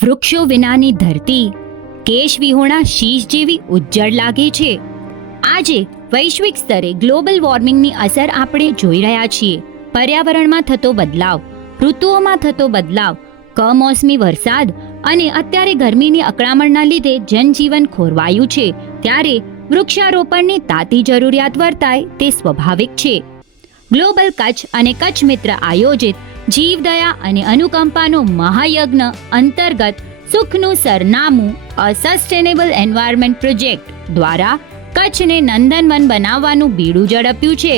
વૃક્ષો વિનાની ધરતી કેશ વિહોણા શીશ જેવી ઉજ્જડ લાગે છે. આજે વૈશ્વિક સ્તરે ગ્લોબલ વોર્મિંગની અસર આપણે જોઈ રહ્યા છીએ. પર્યાવરણમાં થતો બદલાવ, ઋતુઓમાં થતો બદલાવ, કમોસમી વરસાદ અને અત્યારે ગરમીની અકળામણના લીધે જનજીવન ખોરવાયું છે. ત્યારે વૃક્ષારોપણની તાતી જરૂરિયાત વર્તાય તે સ્વાભાવિક છે. ગ્લોબલ કચ્છ અને કચ્છ મિત્ર આયોજિત જીવદયા અને અનુકંપાનો મહાયજ્ઞ અંતર્ગત સુખનું સરનામું અ સસ્ટેનેબલ એન્વાયરમેન્ટ પ્રોજેક્ટ દ્વારા કચ્છને નંદનવન બનાવવાનું બીડું ઝડપ્યું છે.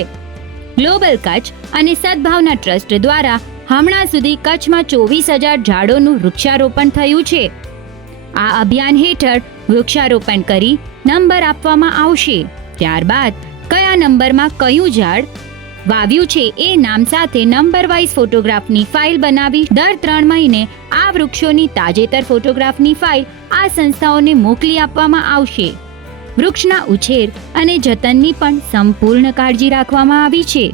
ગ્લોબલ કચ્છ અને સદભાવના ટ્રસ્ટ દ્વારા હમણાં સુધી કચ્છમાં 24,000 ઝાડોનું વૃક્ષારોપણ થયું છે. આ અભિયાન હેઠળ વૃક્ષારોપણ કરી નંબર આપવામાં આવશે. ત્યારબાદ કયા નંબરમાં કયું ઝાડ વાવ્યું છે એ નામ સાથે નંબર વાઇઝ ફોટોગ્રાફની ફાઇલ બનાવી દર 3 મહિને આ વૃક્ષોની તાજેતર ફોટોગ્રાફની ફાઇલ આ સંસ્થાઓને મોકલી આપવામાં આવશે. વૃક્ષના ઉછેર અને જતનની પણ સંપૂર્ણ કાળજી રાખવામાં આવી છે.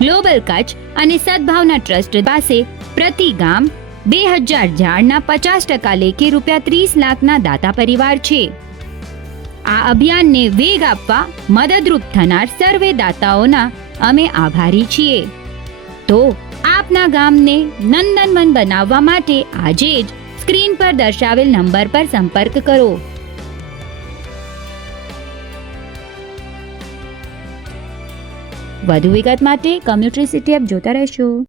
ગ્લોબલ કચ્છ અને સદભાવના ટ્રસ્ટ પાસે પ્રતિ ગામ 2,000 ઝાડના 50% લેખે ₹30 લાખના દાતા પરિવાર છે. આ અભિયાનને વેગ આપવા મદદરૂપ થનાર સર્વે દાતાઓના અમે આભારી છીએ. તો આપના ગામને નંદનવન બનાવવા માટે આજે જ સ્ક્રીન પર દર્શાવેલ નંબર પર સંપર્ક કરો. વધુ વિગત માટે કમ્યુનિટી સિટી એપ જોતા રહેશો.